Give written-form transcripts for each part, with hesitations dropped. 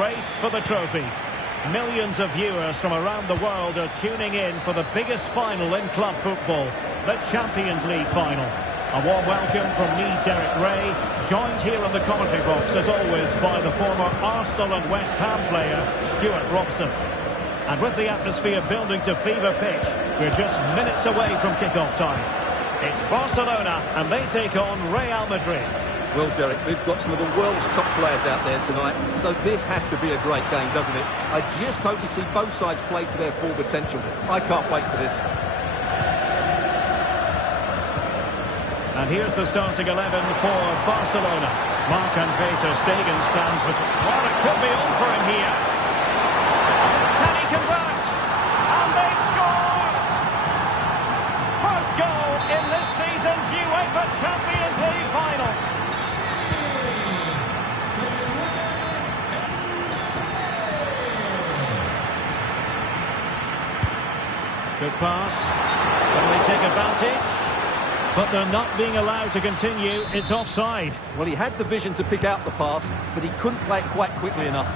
race for the trophy. Millions of viewers from around the world are tuning in for the biggest final in club football, the Champions League final. A warm welcome from me, Derek Ray, joined here in the commentary box, as always, by the former Arsenal and West Ham player, Stuart Robson. And with the atmosphere building to fever pitch, we're just minutes away from kick-off time. It's Barcelona, and they take on Real Madrid. Well, Derek, they've got some of the world's top players out there tonight, so this has to be a great game, doesn't it? I just hope we see both sides play to their full potential. I can't wait for this. And here's the starting 11 for Barcelona. Marc-Andre ter Stegen stands between. Well, it could be on for him here. Can he convert? And they scored! First goal in this season's UEFA Champions League final. Good pass. Can they take advantage? But they're not being allowed to continue. It's offside. Well, he had the vision to pick out the pass, but he couldn't play it quite quickly enough.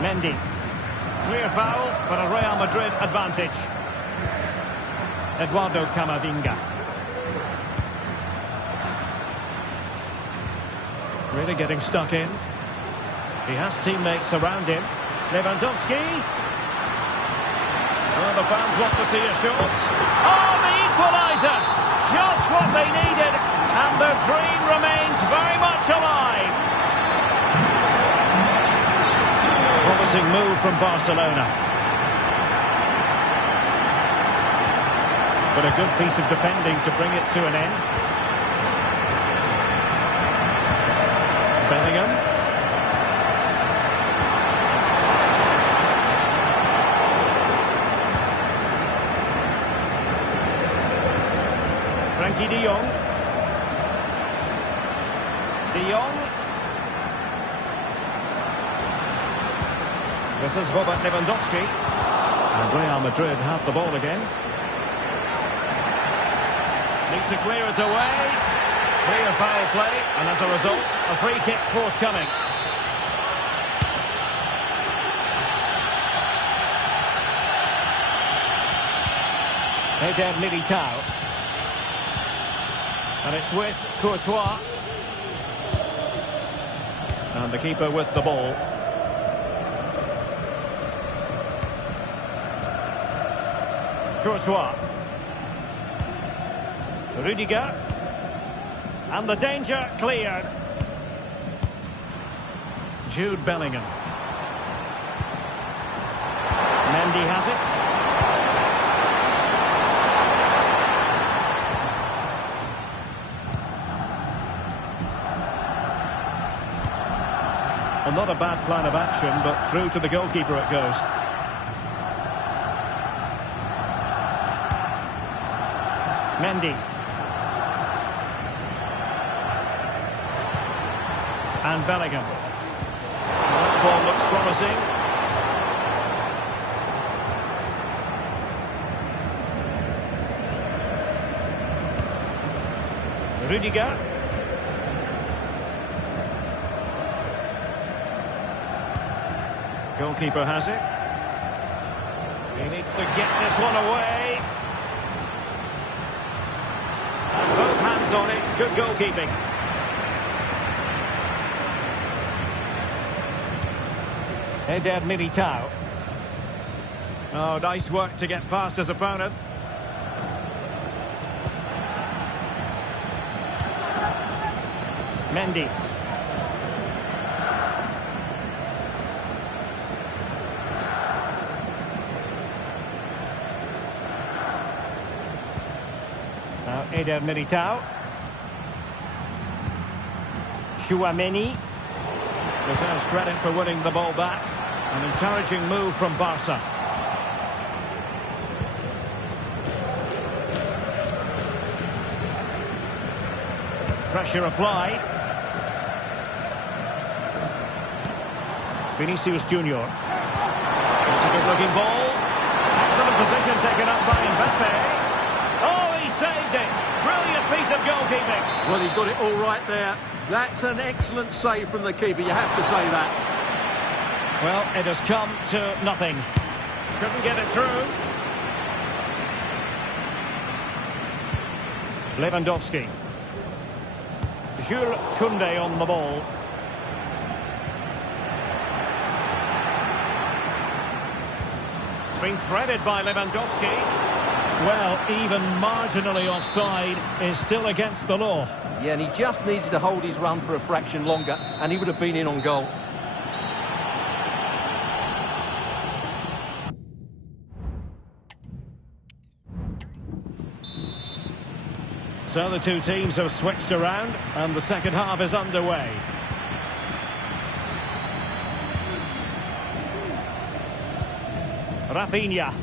Mendy. Clear foul, but a Real Madrid advantage. Eduardo Camavinga. Really getting stuck in. He has teammates around him. Lewandowski. Oh, the fans want to see a shot. Oh, the equaliser! Just what they needed, and their dream remains very much alive. Promising move from Barcelona. But a good piece of defending to bring it to an end. Bellingham. Frankie de Jong. De Jong. This is Robert Lewandowski. And Real Madrid have the ball again. Need to clear it away. Clear foul play, and as a result, a free kick forthcoming. Eder Militao. And it's with Courtois. And the keeper with the ball. Courtois. Rudiger. And the danger cleared. Jude Bellingham. Mendy has it. Well, not a bad plan of action, but through to the goalkeeper it goes. Mendy. And Bellingham. That ball looks promising. Rudiger. Goalkeeper has it. He needs to get this one away. And both hands on it. Good goalkeeping. Eder Militao. Oh, nice work to get past his opponent. Mendy. Now Eder Militao. Tchouaméni. Deserves credit for winning the ball back. An encouraging move from Barca. Pressure applied. Vinicius Junior. It's a good-looking ball. Excellent position taken up by Mbappe. Oh, he saved it. Brilliant piece of goalkeeping. Well, he got it all right there. That's an excellent save from the keeper, you have to say that. Well, it has come to nothing. Couldn't get it through. Lewandowski. Jules Koundé on the ball. It's been threaded by Lewandowski. Well, even marginally offside is still against the law. Yeah, and he just needed to hold his run for a fraction longer, and he would have been in on goal. So the two teams have switched around, and the second half is underway. Rafinha.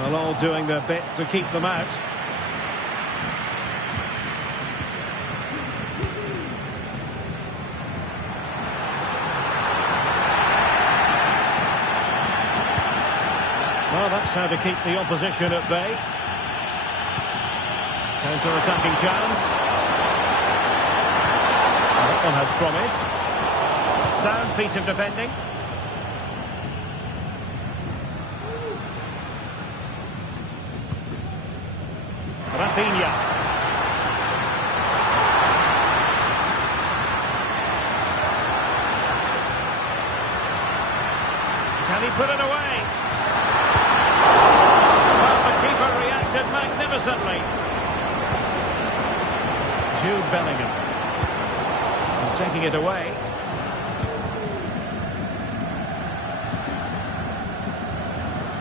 Well, all doing their bit to keep them out. Well, that's how to keep the opposition at bay. Counter-attacking chance. That one has promise. Sound piece of defending. Rafinha. Can he put it away? Well, the keeper reacted magnificently. Jude Bellingham. And taking it away.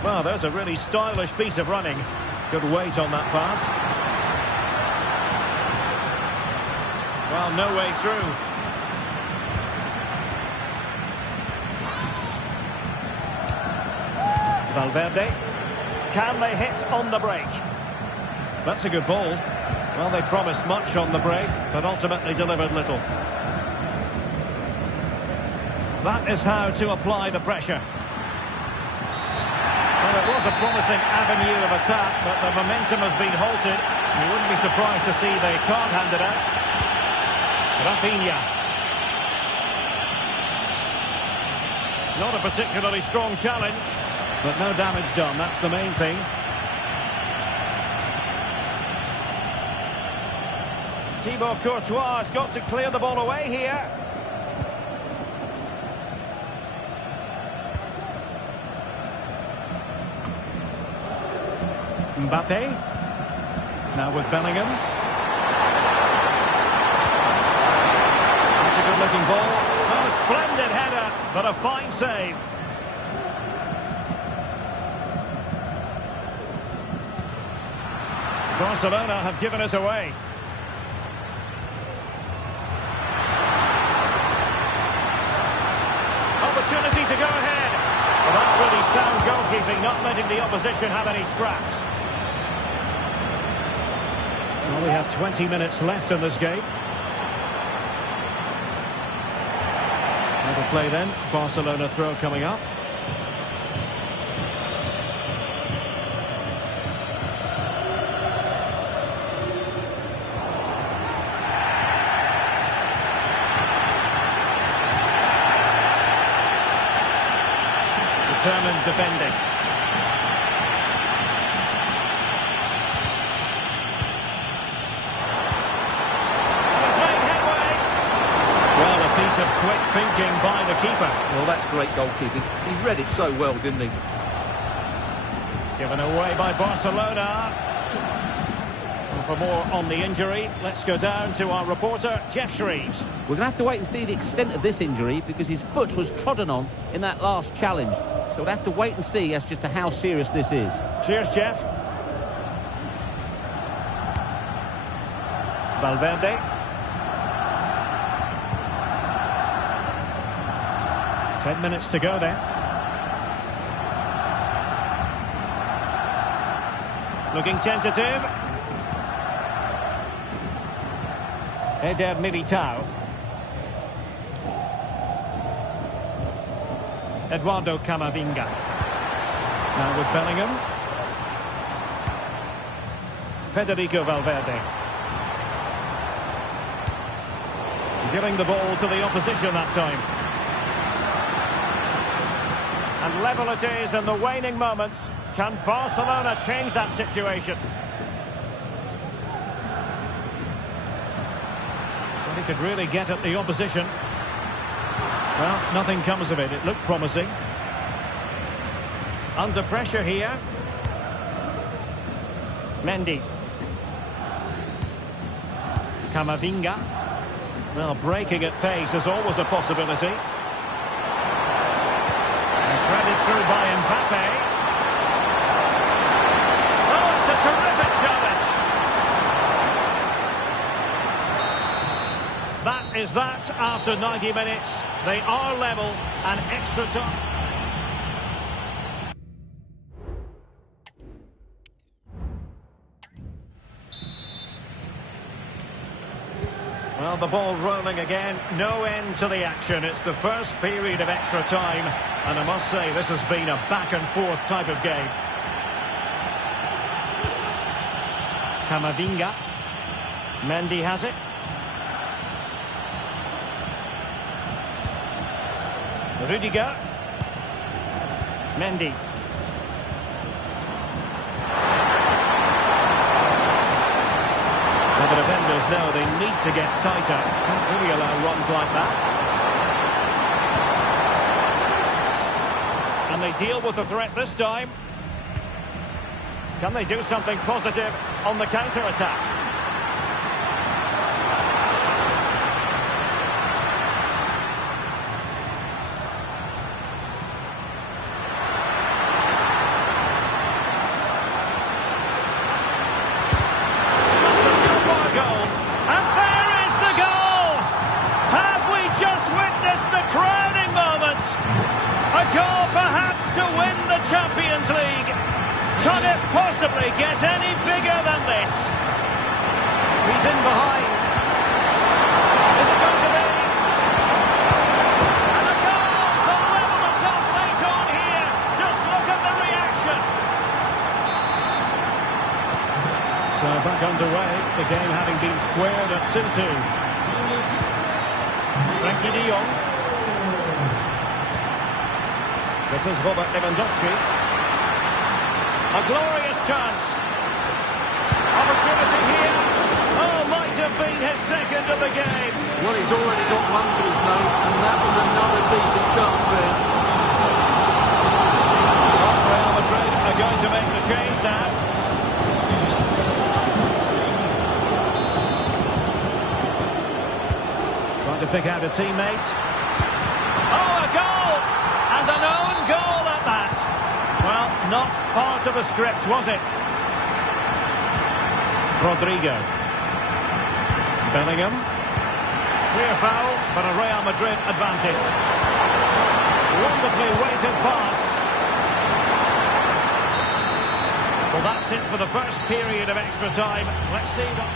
Well, there's a really stylish piece of running. Good weight on that pass. Well, no way through. Valverde. Can they hit on the break? That's a good ball. Well, they promised much on the break, but ultimately delivered little. That is how to apply the pressure. Well, it was a promising avenue of attack, but the momentum has been halted. You wouldn't be surprised to see they can't hand it out. Rafinha. Not a particularly strong challenge, but no damage done. That's the main thing. Thibaut Courtois has got to clear the ball away here. Mbappe. Now with Bellingham. That's a good-looking ball. Oh, a splendid header, but a fine save. Barcelona have given us away. Opportunity to go ahead. Well, that's really sound goalkeeping, not letting the opposition have any scraps. Well, we have 20 minutes left in this game. Another play then. Barcelona throw coming up. Determined defending. Well, a piece of quick thinking by the keeper. Well, that's great goalkeeping. He read it so well, didn't he? Given away by Barcelona. And for more on the injury, let's go down to our reporter, Jeff Shreves. We're going to have to wait and see the extent of this injury because his foot was trodden on in that last challenge. So we'll have to wait and see as just to how serious this is. Cheers, Jeff. Valverde. Ten minutes to go then. Looking tentative. Eder Militao. Eduardo Camavinga. Now with Bellingham. Federico Valverde. Giving the ball to the opposition that time. And level it is in the waning moments. Can Barcelona change that situation? Well, he could really get at the opposition. Well, nothing comes of it. It looked promising. Under pressure here. Mendy. Camavinga. Well, breaking at pace is always a possibility. And threaded through by Mbappe. Oh, it's a terrific challenge. That is that after 90 minutes. They are level and extra time. Well, the ball rolling again. No end to the action. It's the first period of extra time. And I must say, this has been a back-and-forth type of game. Camavinga. Mendy has it. Rudiger. Mendy. Well, the defenders know they need to get tighter. Can't really allow runs like that. And they deal with the threat this time. Can they do something positive on the counter-attack? Can it possibly get any bigger than this? He's in behind. Is it going to be? And a goal to level it up late on here. Just look at the reaction. So back underway, the game having been squared at 2-2. Frankie de Jong. This is Robert Lewandowski. A glorious chance. Opportunity here. Oh, might have been his second of the game. Well, he's already got one to his name, and that was another decent chance there. Well, Real Madrid are going to make the change now. Trying to pick out a teammate. Oh, a goal! And an own goal at that. Well, not part of the script, was it? Rodrigo. Bellingham. Clear foul, but a Real Madrid advantage. Wonderfully weighted pass. Well, that's it for the first period of extra time. Let's see what...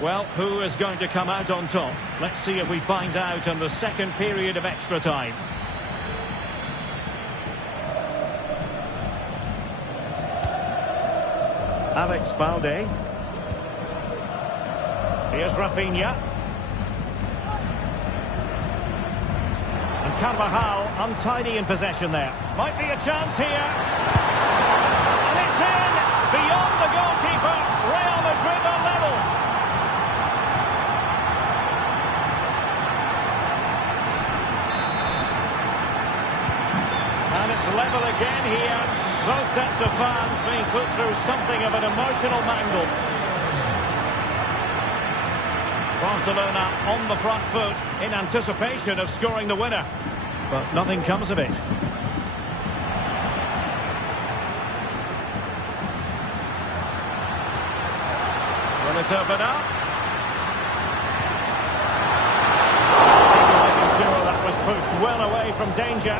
Well, who is going to come out on top? Let's see if we find out in the second period of extra time. Alex Balde. Here's Rafinha. And Carvajal untidy in possession there. Might be a chance here. And it's in! Beyond the goalkeeper. Real Madrid are level. And it's level again here. Both sets of fans being put through something of an emotional mangle. Barcelona on the front foot in anticipation of scoring the winner. But nothing comes of it. Will it open up? Making sure that was pushed well away from danger.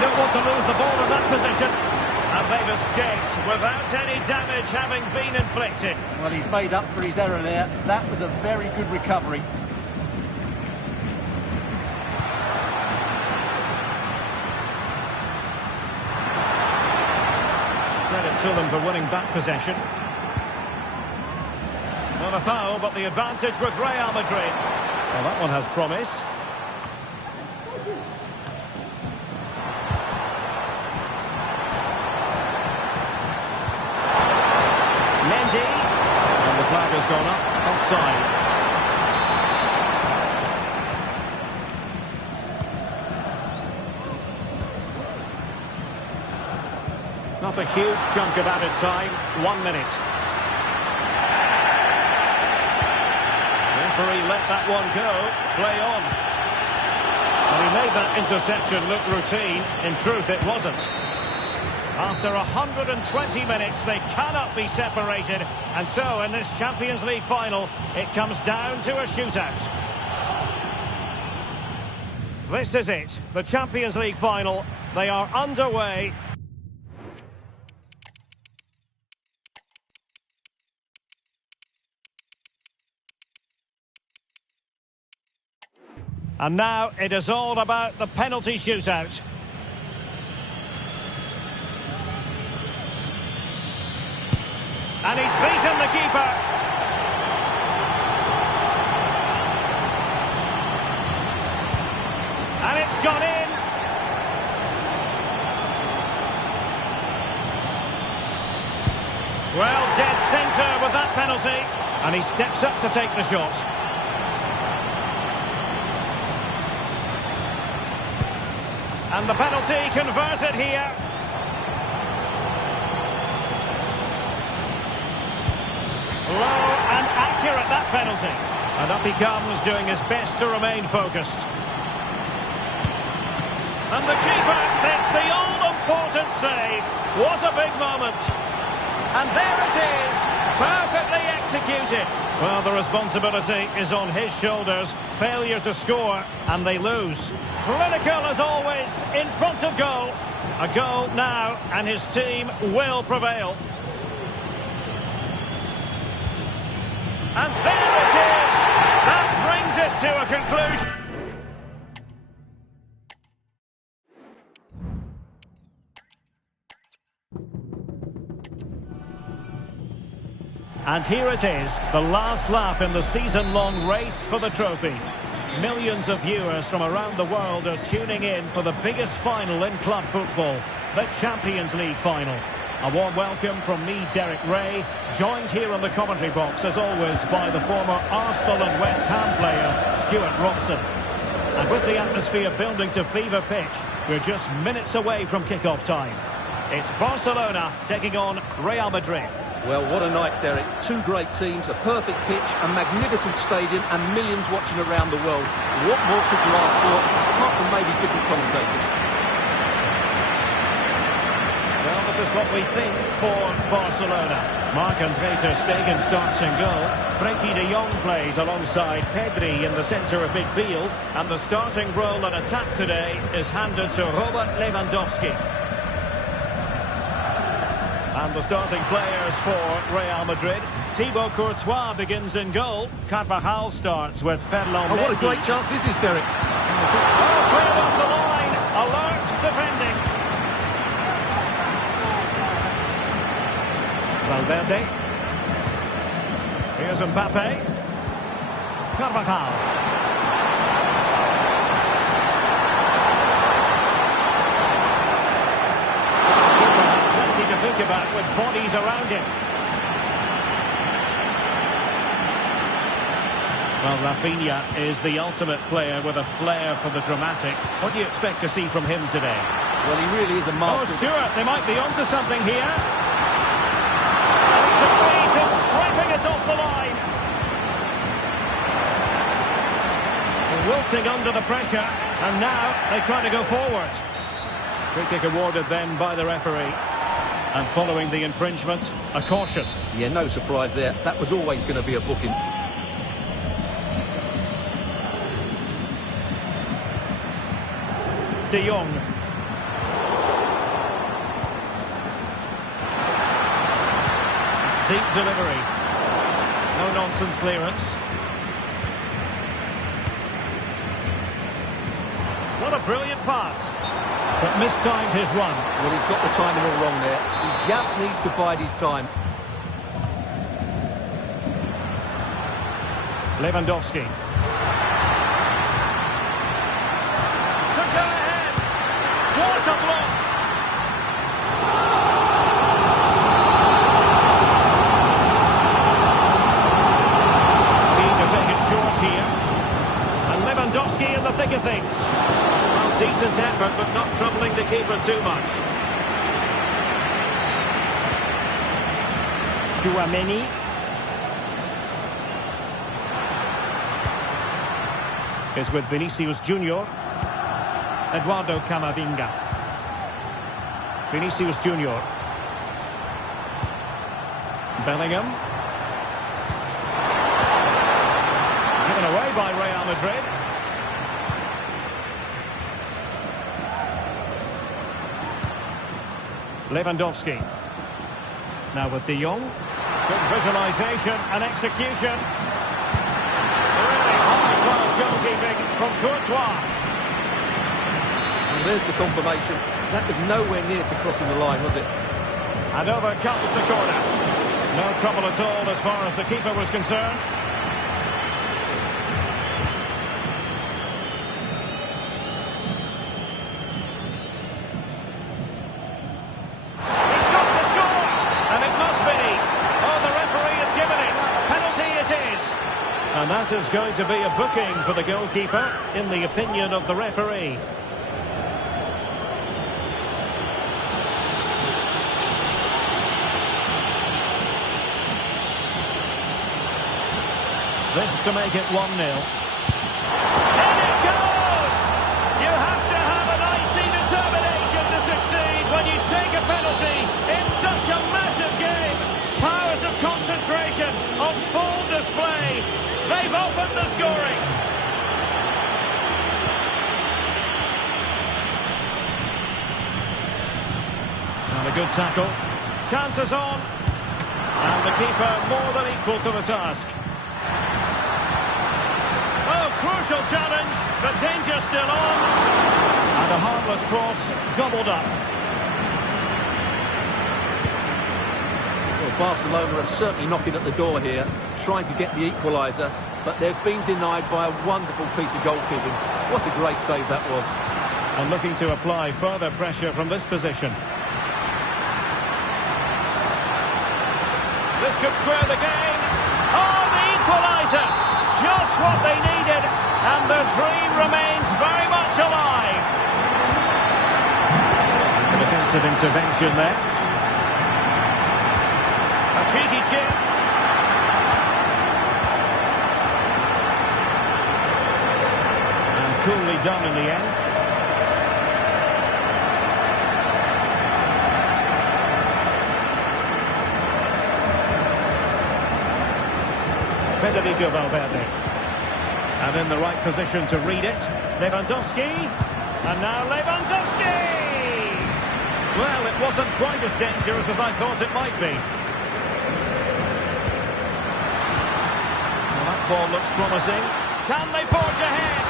you don't want to lose the ball in that position. And they've escaped without any damage having been inflicted. Well, he's made up for his error there. That was a very good recovery. Credit to them for winning back possession. Not a foul, but the advantage with Real Madrid. Well, that one has promise. Mendy. And the flag has gone up. Offside. Not a huge chunk of added time. 1 minute. Referee let that one go. Play on. And he made that interception look routine. In truth, it wasn't. After 120 minutes, they cannot be separated. And so, in this Champions League final, it comes down to a shootout. This is it. The Champions League final. They are underway. And now it is all about the penalty shootout. And he's beaten the keeper. And it's gone in. Well, dead centre with that penalty. And he steps up to take the shot. And the penalty converted here. Low and accurate, that penalty. And up he comes, doing his best to remain focused. And the keeper makes the all-important save. What a big moment. And there it is, perfectly executed. Well, the responsibility is on his shoulders. Failure to score, and they lose. Clinical as always, in front of goal. A goal now, and his team will prevail. And there it is! That brings it to a conclusion. And here it is, the last lap in the season-long race for the trophy. Millions of viewers from around the world are tuning in for the biggest final in club football, the Champions League final. A warm welcome from me, Derek Ray, joined here in the commentary box, as always, by the former Arsenal and West Ham player, Stuart Robson. And with the atmosphere building to fever pitch, we're just minutes away from kick-off time. It's Barcelona taking on Real Madrid. Well, what a night, Derek. Two great teams, a perfect pitch, a magnificent stadium, and millions watching around the world. What more could you ask for, apart from maybe different commentators? Well, this is what we think for Barcelona. Marc-Andre ter Stegen starts in goal. Frenkie de Jong plays alongside Pedri in the centre of midfield. And the starting role in attack today is handed to Robert Lewandowski. And the starting players for Real Madrid. Thibaut Courtois begins in goal. Carvajal starts with Ferland Mendy. Oh, what a great chance this is, Derek. Oh, cleared off the line. Alert defending. Valverde. Here's Mbappe. Carvajal. To think about with bodies around him. Well, Rafinha is the ultimate player with a flair for the dramatic. What do you expect to see from him today? Well, he really is a master. Oh, Stuart, they might be onto something here. And he succeeds in scraping it off the line. Wilting under the pressure, and now they try to go forward. Free kick awarded then by the referee. And following the infringement, a caution. Yeah, no surprise there. That was always going to be a booking. De Jong. Deep delivery. No-nonsense clearance. What a brilliant pass. But mistimed his run. Well, he's got the timing all wrong there. He just needs to bide his time. Lewandowski. Could go ahead. What a block. Need to take it short here. And Lewandowski in the thick of things. Well, decent effort, but not troubling the keeper too much. Chouameni. Is with Vinicius Junior. Eduardo Camavinga. Vinicius Junior. Bellingham. Given away by Real Madrid. Lewandowski. Now with De Jong. Good visualisation and execution. Really high-class goalkeeping from Courtois. And there's the confirmation. That was nowhere near to crossing the line, was it? And over comes the corner. No trouble at all as far as the keeper was concerned. He's got to score! And it must be. Oh, the referee has given it. Penalty it is. And that is going to be a booking for the goalkeeper, in the opinion of the referee. This to make it 1-0. And it goes! You have to have an icy determination to succeed when you take a penalty in such a massive game. Powers of concentration on full display. They've opened the scoring. And a good tackle. Chances on. And the keeper more than equal to the task. Crucial challenge, but danger still on. And a harmless cross, gobbled up. Well, Barcelona are certainly knocking at the door here, trying to get the equaliser, but they've been denied by a wonderful piece of goalkeeping. What a great save that was. And looking to apply further pressure from this position. This could square the game. Oh, the equaliser! Just what they needed, and their dream remains very much alive. A defensive intervention there. A cheeky chip. And coolly done in the end. Federico Valverde. And in the right position to read it. Lewandowski. And now Lewandowski! Well, it wasn't quite as dangerous as I thought it might be. Well, that ball looks promising. Can they forge ahead?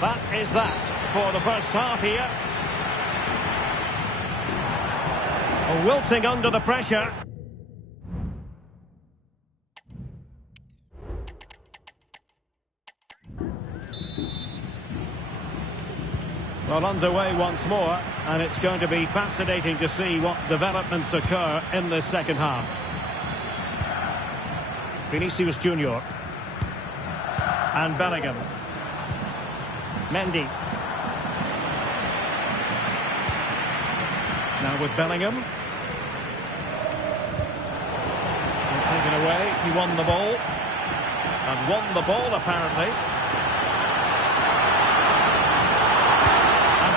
That is that for the first half here. Wilting under the pressure. Well, underway once more, and it's going to be fascinating to see what developments occur in this second half. Vinicius Junior. And Bellingham. Mendy. Now with Bellingham. And taken away, he won the ball. And won the ball, apparently.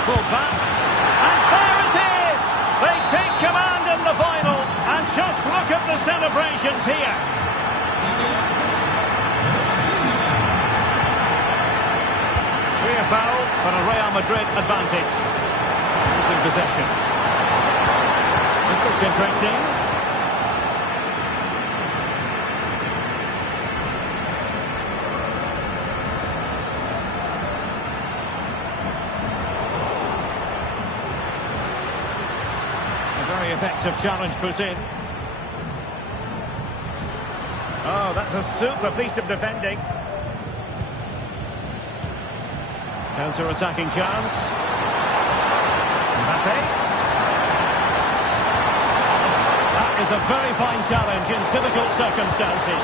Pulled back, and there it is! They take command in the final, and just look at the celebrations here. Clear foul, but a Real Madrid advantage. Losing possession. This looks interesting. A very effective challenge put in. Oh, that's a super piece of defending. Counter-attacking chance. Mbappe. That is a very fine challenge in difficult circumstances.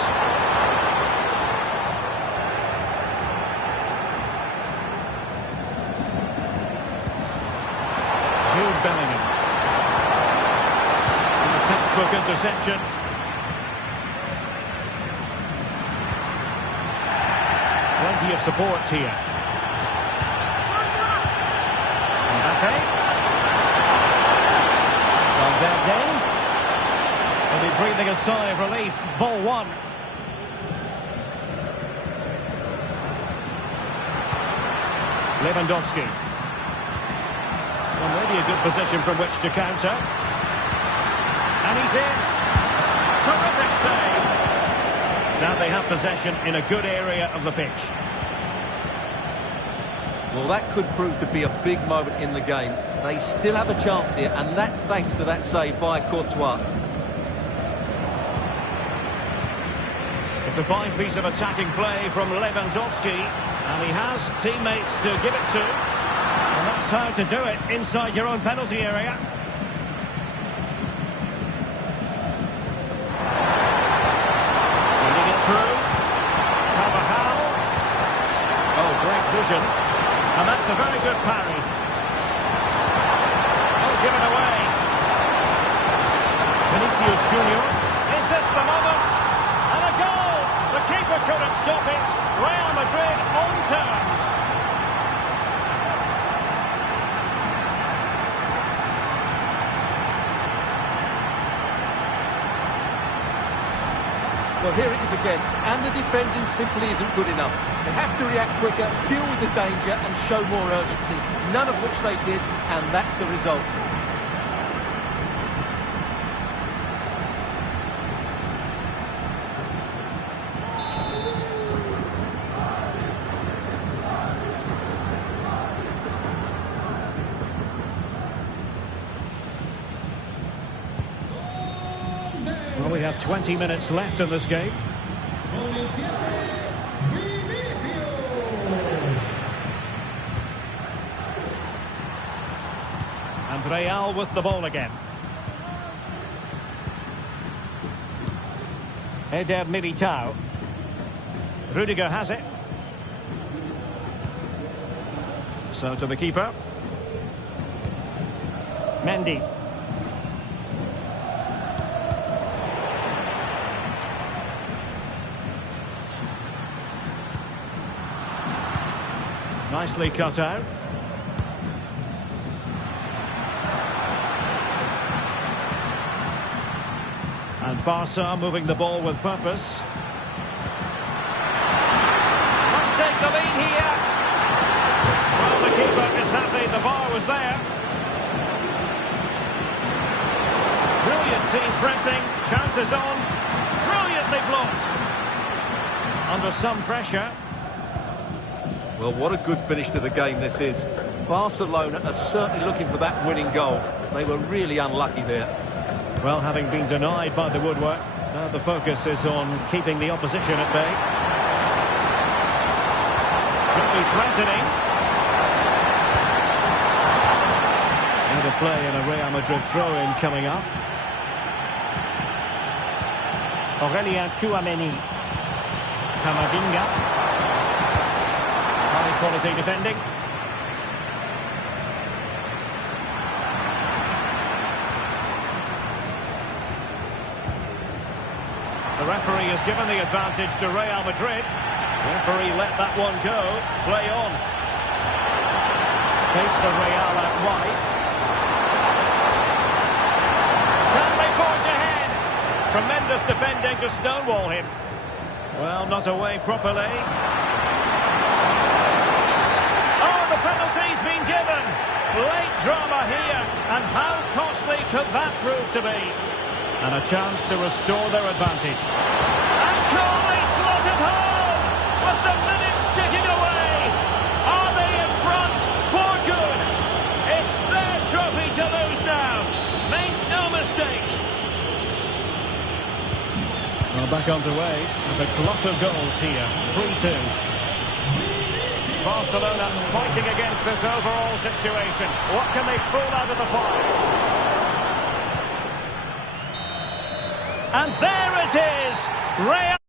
Jude Bellingham. And a textbook interception. Plenty of support here. Mbappe. Valverde. Will be breathing a sigh of relief. Ball one. Lewandowski. Well, maybe a good position from which to counter. And he's in. Terrific save. Now they have possession in a good area of the pitch. Well, that could prove to be a big moment in the game. They still have a chance here, and that's thanks to that save by Courtois. It's a fine piece of attacking play from Lewandowski, and he has teammates to give it to. And that's how to do it inside your own penalty area. Winning it through. Carvajal. Oh, great vision. And that's a very good parry. Oh, given away. Vinicius Junior. Is this the moment? And a goal! The keeper couldn't stop it. Real Madrid on terms. Well, here it is again, and the defending simply isn't good enough. They have to react quicker, deal with the danger, and show more urgency. None of which they did, and that's the result. Well, we have 20 minutes left in this game. And Real with the ball again. Eder Militao. Rudiger has it. So to the keeper. Mendy. Nicely cut out. And Barca moving the ball with purpose. Must take the lead here. Well, the keeper is happy. The bar was there. Brilliant team pressing. Chances on. Brilliantly blocked. Under some pressure. Well, what a good finish to the game this is. Barcelona are certainly looking for that winning goal. They were really unlucky there. Well, having been denied by the woodwork, now the focus is on keeping the opposition at bay. Could be threatening. Out of play in a Real Madrid throw-in coming up. Aurelien Tchouameni. Camavinga. High-quality defending. The referee has given the advantage to Real Madrid. The referee let that one go. Play on. Space for Real out wide. Can they forge ahead? Tremendous defending to stonewall him. Well, not away properly. Oh, the penalty's been given. Late drama here, and how costly. costly could that prove to be? And a chance to restore their advantage. And Crawley slotted home with the minutes ticking away. Are they in front for good? It's their trophy to lose now. Make no mistake. Well, back underway with a glut of goals here. 3-2. Barcelona fighting against this overall situation. What can they pull out of the fire? And there it is! Real